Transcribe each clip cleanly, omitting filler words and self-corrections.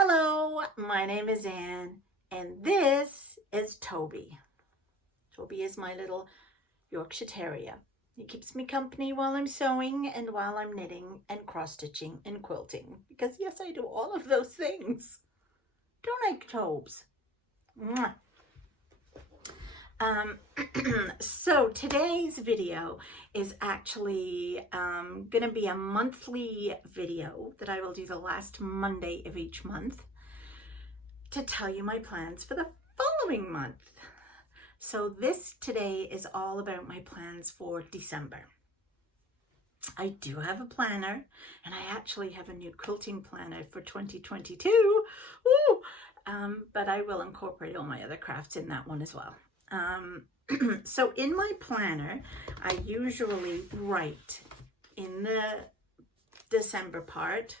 Hello, my name is Anne, and this is Toby. Toby is my little Yorkshire Terrier. He keeps me company while I'm sewing and while I'm knitting and cross-stitching and quilting. Because yes, I do all of those things. Don't I, Tobes? Mwah. So today's video is actually going to be a monthly video that I will do the last Monday of each month to tell you my plans for the following month. So this today is all about my plans for December. I do have a planner, and I actually have a new quilting planner for 2022. Woo! But I will incorporate all my other crafts in that one as well. So in my planner, I usually write in the December part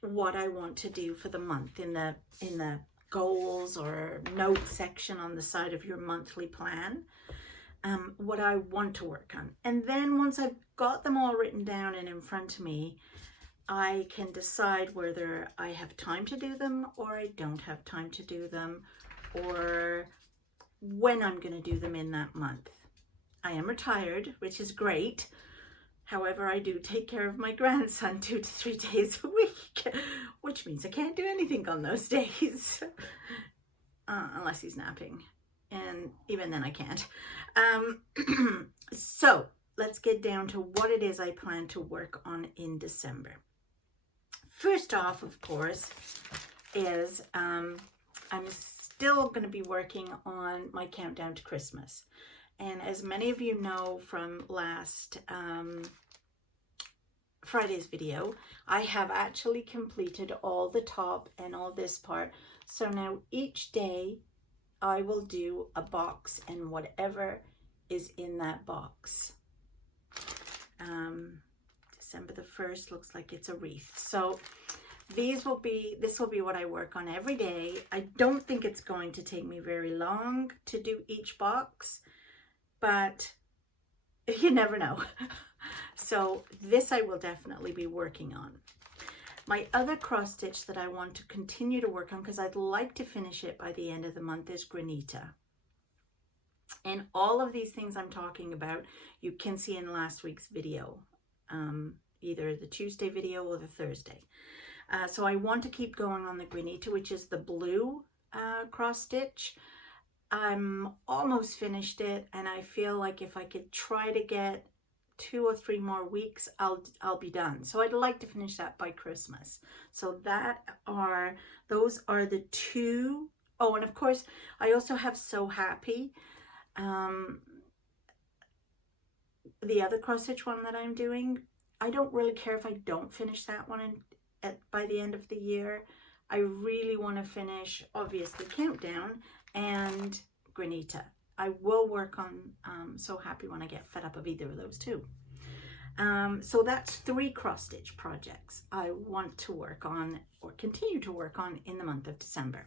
what I want to do for the month in the goals or notes section on the side of your monthly plan, what I want to work on. And then once I've got them all written down and in front of me, I can decide whether I have time to do them or I don't have time to do them, or when I'm going to do them in that month. I am retired, which is great. However, I do take care of my grandson 2 to 3 days a week, which means I can't do anything on those days, unless he's napping. And even then I can't. So let's get down to what it is I plan to work on in December. First off, of course, is I'm still going to be working on my countdown to Christmas. And as many of you know from last Friday's video, I have actually completed all the top and all this part. So now each day I will do a box and whatever is in that box. December the 1st looks like it's a wreath. So this will be what I work on every day. I don't think it's going to take me very long to do each box, but you never know. So this I will definitely be working on. My other cross stitch that I want to continue to work on, because I'd like to finish it by the end of the month, is Granita. And all of these things I'm talking about, you can see in last week's video, either the Tuesday video or the Thursday. So I want to keep going on the Granita, which is the blue cross stitch. I'm almost finished it, and I feel like if I could try to get 2 or 3 more weeks, I'll be done. So I'd like to finish that by Christmas. So those are the 2. Oh, and of course I also have So Happy, the other cross stitch one that I'm doing. I don't really care if I don't finish that one by the end of the year. I really want to finish, obviously, Countdown and Granita. I will work on So Happy when I get fed up of either of those two. So that's 3 cross stitch projects I want to work on or continue to work on in the month of December.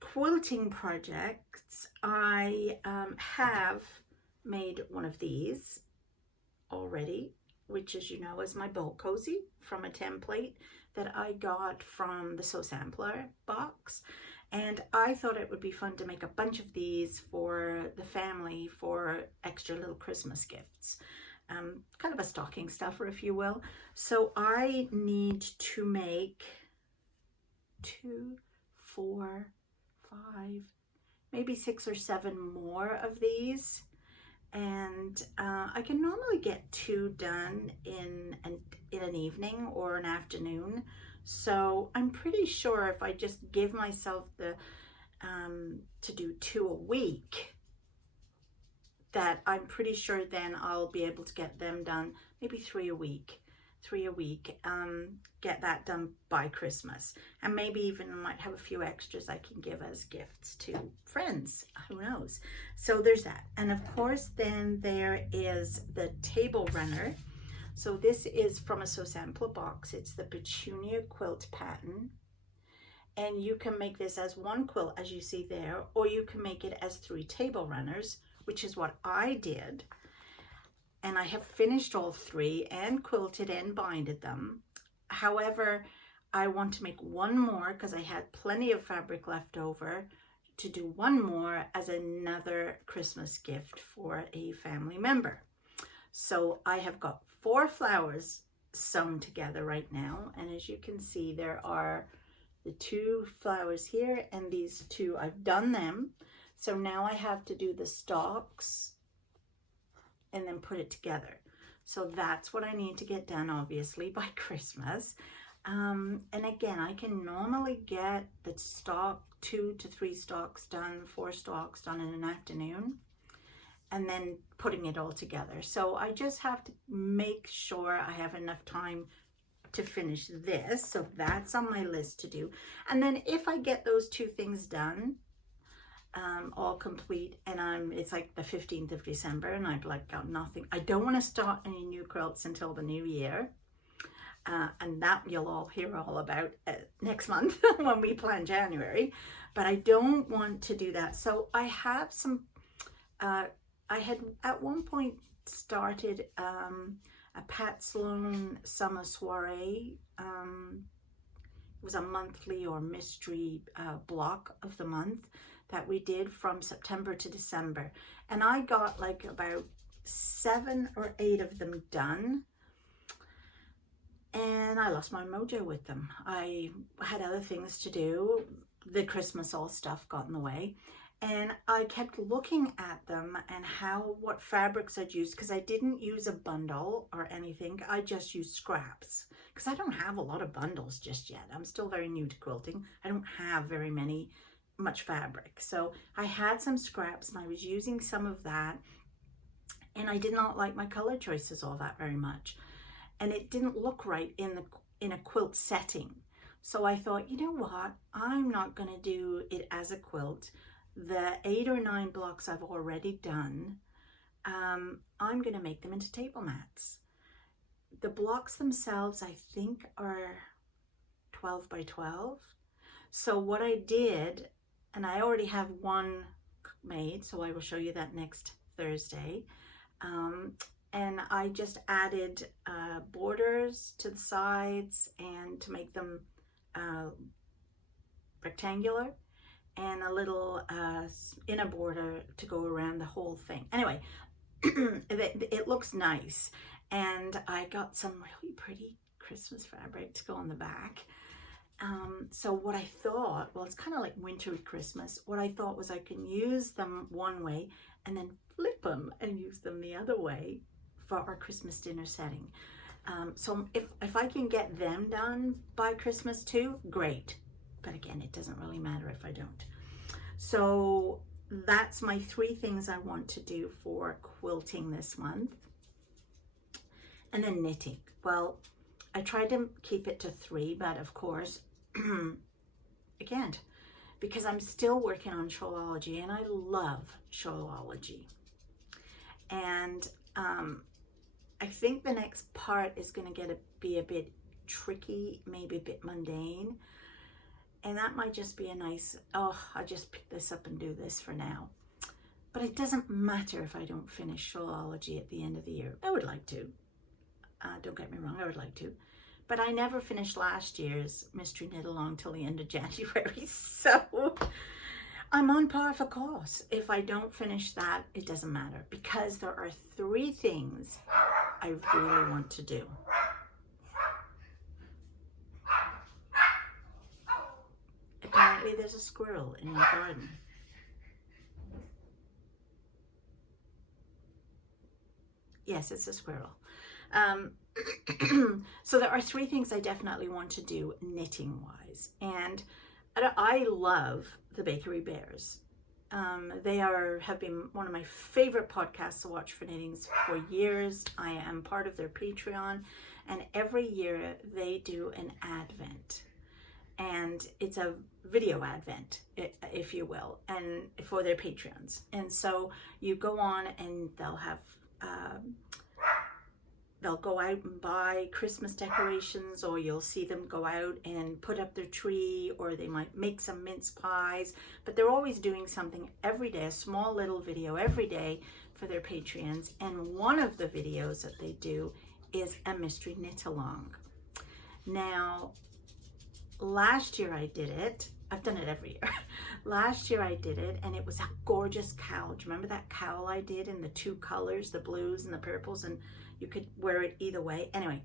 Quilting projects, I have made one of these already, which, as you know, is my bowl cozy from a template that I got from the Sew Sampler box. And I thought it would be fun to make a bunch of these for the family for extra little Christmas gifts. Kind of a stocking stuffer, if you will. So I need to make 2, 4, 5, maybe 6 or 7 more of these. And I can normally get 2 done in an evening or an afternoon. So I'm pretty sure if I just give myself the to do 2 a week, that I'm pretty sure then I'll be able to get them done, maybe 3 a week, get that done by Christmas. And maybe even I might have a few extras I can give as gifts to friends, who knows. So there's that. And of course then there is the table runner. So this is from a Sew Sampler box. It's the Petunia quilt pattern. And you can make this as 1 quilt, as you see there, or you can make it as 3 table runners, which is what I did. and I have finished all 3 and quilted and binded them. However, I want to make one more because I had plenty of fabric left over to do one more as another Christmas gift for a family member. So I have got 4 flowers sewn together right now, and as you can see, there are the 2 flowers here and these 2. I've done them, so now I have to do the stalks and then put it together. So that's what I need to get done, obviously, by Christmas. And again, I can normally get the stalk 2 to 3 stalks done, 4 stalks done in an afternoon, and then putting it all together. So I just have to make sure I have enough time to finish this. So that's on my list to do. And then if I get those 2 things done, all complete, and it's like the 15th of December and I've like got nothing. I don't want to start any new quilts until the new year. And that you'll all hear all about next month when we plan January, but I don't want to do that. So I have some, I had at one point started a Pat Sloan summer soiree. It was a monthly or mystery block of the month that we did from September to December. And I got like about 7 or 8 of them done. And I lost my mojo with them. I had other things to do. The Christmas all stuff got in the way. And I kept looking at them and what fabrics I'd used, because I didn't use a bundle or anything. I just used scraps because I don't have a lot of bundles just yet. I'm still very new to quilting. I don't have very much fabric. So I had some scraps and I was using some of that. And I did not like my color choices all that very much. And it didn't look right in a quilt setting. So I thought, you know what? I'm not going to do it as a quilt. The 8 or 9 blocks I've already done, I'm going to make them into table mats. The blocks themselves, I think, are 12 by 12. So what I did, and I already have one made, so I will show you that next Thursday. And I just added borders to the sides and to make them rectangular, and a little inner border to go around the whole thing. Anyway, it looks nice. And I got some really pretty Christmas fabric to go on the back. So what I thought, well, it's kind of like wintry Christmas. What I thought was I can use them one way and then flip them and use them the other way for our Christmas dinner setting. So if I can get them done by Christmas too, great. But again, it doesn't really matter if I don't. So that's my 3 things I want to do for quilting this month. And then knitting. Well, I tried to keep it to 3, but of course, I can't, because I'm still working on shawlology, and I love shawlology. And I think the next part is going to be a bit tricky, maybe a bit mundane. And that might just be a nice, I'll just pick this up and do this for now. But it doesn't matter if I don't finish shawlology at the end of the year. I would like to. Don't get me wrong, I would like to. But I never finished last year's Mystery Knit Along till the end of January. So I'm on par for course. If I don't finish that, it doesn't matter, because there are 3 things I really want to do. Apparently there's a squirrel in my garden. Yes, it's a squirrel. So there are 3 things I definitely want to do knitting wise. And I love the Bakery Bears. They have been one of my favorite podcasts to watch for knittings for years. I am part of their Patreon, and every year they do an advent. And it's a video advent, if you will, and for their Patreons. And so you go on and they'll have, they'll go out and buy Christmas decorations, or you'll see them go out and put up their tree, or they might make some mince pies, but they're always doing something every day, a small little video every day for their Patreons, and one of the videos that they do is a mystery knit along. Now, last year I did it. I've done it every year. Last year I did it, and it was a gorgeous cowl. Do you remember that cowl I did in the two colors, the blues and the purples, and you could wear it either way? Anyway,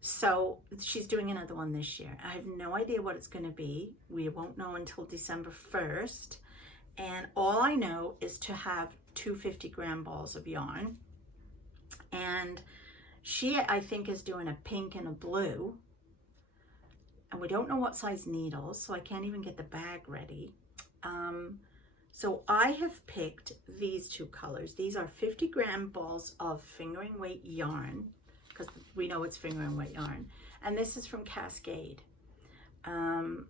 so she's doing another one this year. I have no idea what it's going to be. We won't know until December 1st. And all I know is to have two 50-gram balls of yarn. And she, I think, is doing a pink and a blue. And we don't know what size needles, so I can't even get the bag ready. So I have picked these two colors. These are 50-gram balls of fingering weight yarn, because we know it's fingering weight yarn. And this is from Cascade. And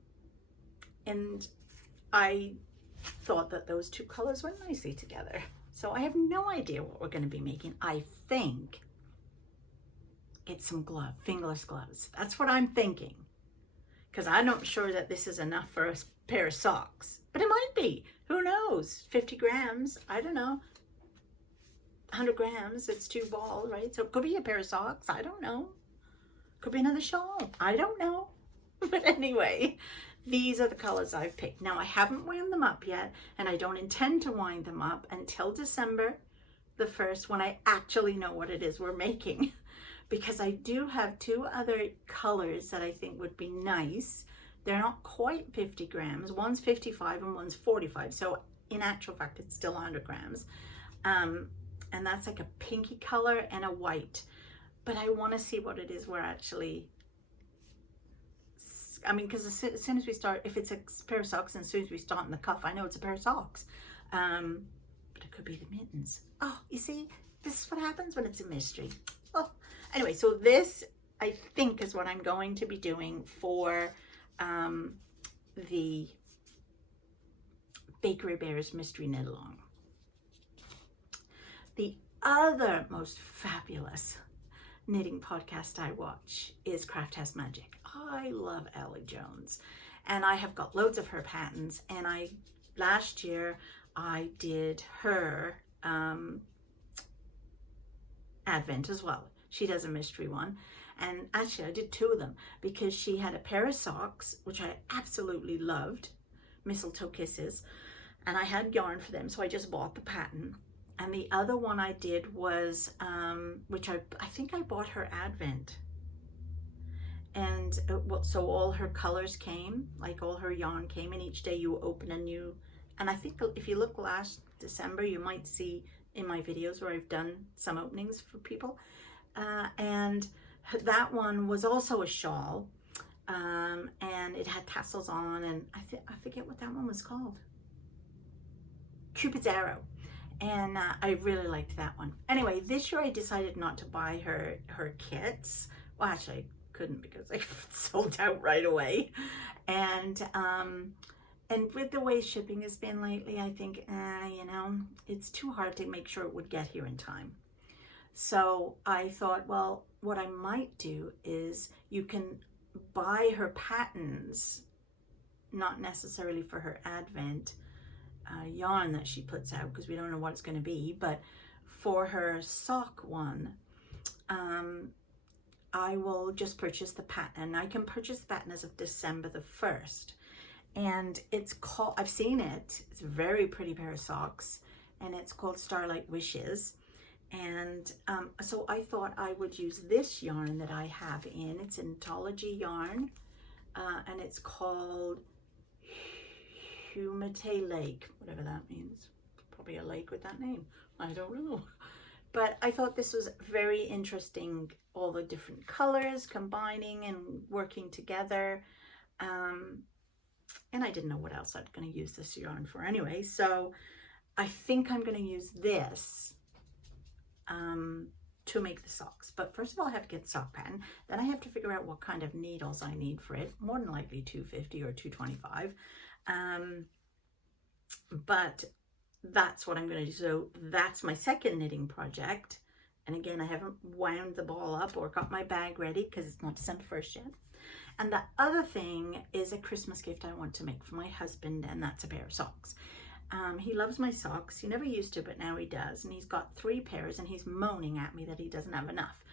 I thought that those two colors went nicely together. So I have no idea what we're going to be making. I think it's some fingerless gloves. That's what I'm thinking. Because I'm not sure that this is enough for a pair of socks. But it might be. Who knows? 50 grams. I don't know. 100 grams. It's 2 balls, right? So it could be a pair of socks. I don't know. Could be another shawl. I don't know. But anyway, these are the colors I've picked. Now, I haven't wound them up yet, and I don't intend to wind them up until December the 1st, when I actually know what it is we're making. Because I do have 2 other colors that I think would be nice. They're not quite 50 grams. One's 55 and one's 45. So in actual fact, it's still 100 grams. And that's like a pinky color and a white. But I want to see what it is we're actually... I mean, because as soon as we start, if it's a pair of socks, and as soon as we start in the cuff, I know it's a pair of socks. But it could be the mittens. Oh, you see, this is what happens when it's a mystery. Oh, anyway, so this, I think, is what I'm going to be doing for the Bakery Bears Mystery Knit Along. The other most fabulous knitting podcast I watch is Craft House Magic. I love Ellie Jones, and I have got loads of her patterns, and last year I did her Advent as well. She does a mystery one, and actually I did 2 of them, because she had a pair of socks, which I absolutely loved, Mistletoe Kisses, and I had yarn for them, so I just bought the pattern. And the other one I did was, which I think I bought her Advent. And so all her colors came, like all her yarn came, and each day you open a new, and I think if you look last December, you might see in my videos where I've done some openings for people. And that one was also a shawl, and it had tassels on, and I forget what that one was called. Cupid's Arrow. And I really liked that one. Anyway, this year I decided not to buy her kits. Well, actually, I couldn't, because they sold out right away. And with the way shipping has been lately, I think, you know, it's too hard to make sure it would get here in time. So I thought, well, what I might do is you can buy her patterns, not necessarily for her Advent yarn that she puts out, because we don't know what it's going to be, but for her sock one, I will just purchase the pattern. I can purchase the pattern as of December the 1st, and it's called, I've seen it, it's a very pretty pair of socks, and it's called Starlight Wishes. And so I thought I would use this yarn that I have in, it's Anthology yarn, and it's called Humate Lake, whatever that means. Probably a lake with that name. I don't know. But I thought this was very interesting, all the different colors combining and working together. And I didn't know what else I was going to use this yarn for anyway. So I think I'm going to use this to make the socks. But first of all, I have to get the sock pattern. Then I have to figure out what kind of needles I need for it. More than likely 250 or 225. But that's what I'm going to do. So that's my second knitting project. And again, I haven't wound the ball up or got my bag ready because it's not December 1st yet. And the other thing is a Christmas gift I want to make for my husband, and that's a pair of socks. He loves my socks. He never used to, but now he does. And he's got 3 pairs and he's moaning at me that he doesn't have enough.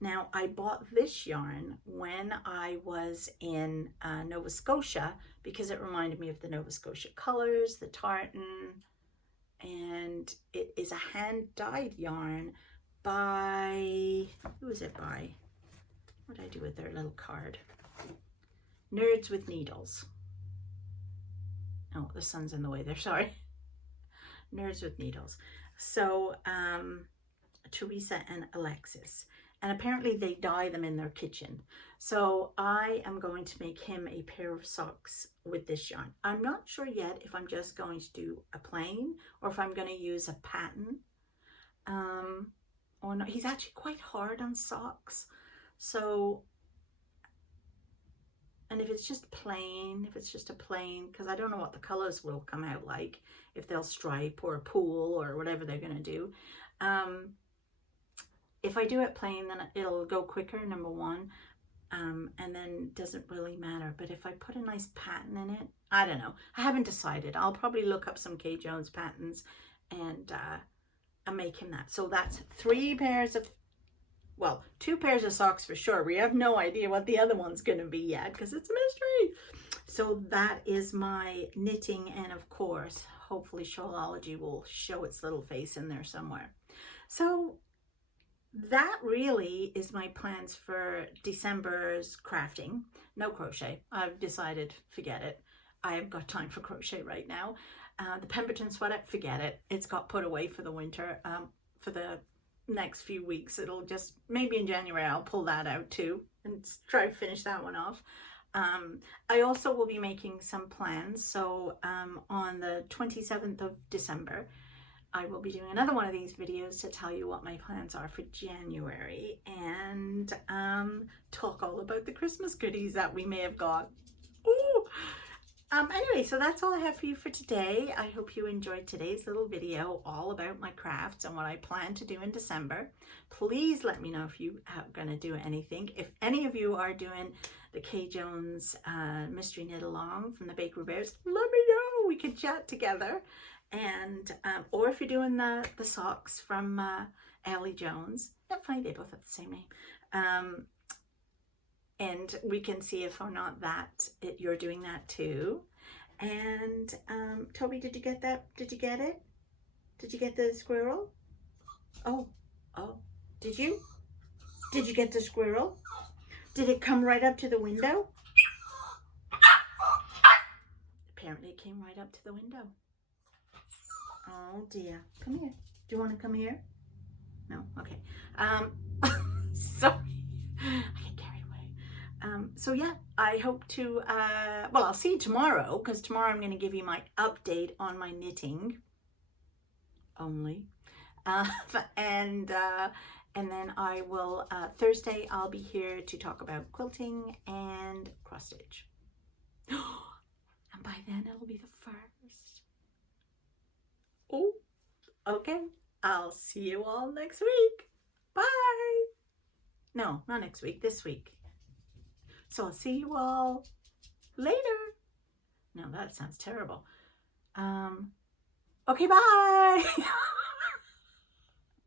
Now, I bought this yarn when I was in Nova Scotia because it reminded me of the Nova Scotia colors, the tartan, and it is a hand-dyed yarn by, who is it by? What did I do with their little card? Nerds with Needles. Oh, the sun's in the way there, sorry. Nerds with Needles. So, Teresa and Alexis. And apparently they dye them in their kitchen. So I am going to make him a pair of socks with this yarn. I'm not sure yet if I'm just going to do a plain or if I'm going to use a pattern. Or not. He's actually quite hard on socks. So, and if it's just plain, because I don't know what the colors will come out like, if they'll stripe or a pool or whatever they're going to do. If I do it plain, then it'll go quicker, number one, and then it doesn't really matter. But if I put a nice pattern in it, I don't know. I haven't decided. I'll probably look up some Kay Jones patterns and make him that. So that's 2 pairs of socks for sure. We have no idea what the other one's going to be yet because it's a mystery. So that is my knitting, and of course, hopefully Shawlology will show its little face in there somewhere. So that really is my plans for December's crafting. No crochet. I've decided, forget it. I have got time for crochet right now. The Pemberton sweater, forget it. It's got put away for the winter. For the next few weeks, it'll just, maybe in January I'll pull that out too and try to finish that one off. I also will be making some plans. So on the 27th of December, I will be doing another one of these videos to tell you what my plans are for January and talk all about the Christmas goodies that we may have got. Ooh. Anyway, so that's all I have for you for today. I hope you enjoyed today's little video all about my crafts and what I plan to do in December. Please let me know if you are going to do anything. If any of you are doing the Kay Jones Mystery Knit Along from the Bakery Bears, let me know. We could chat together. And or if you're doing the socks from Ellie Jones, that's funny, they both have the same name. And we can see if or not you're doing that too. And Toby, did you get that? Did you get it? Did you get the squirrel? Oh, did you? Did you get the squirrel? Did it come right up to the window? Apparently it came right up to the window. Oh dear. Come here. Do you want to come here? No? Okay. Sorry. I get carried away. So yeah, I hope to, well, I'll see you tomorrow, because tomorrow I'm going to give you my update on my knitting only. And then I will, Thursday, I'll be here to talk about quilting and cross stitch. And by then it'll be the 1st. Oh, okay. I'll see you all next week. Bye. No, not next week, this week. So I'll see you all later. No, that sounds terrible. Okay, bye.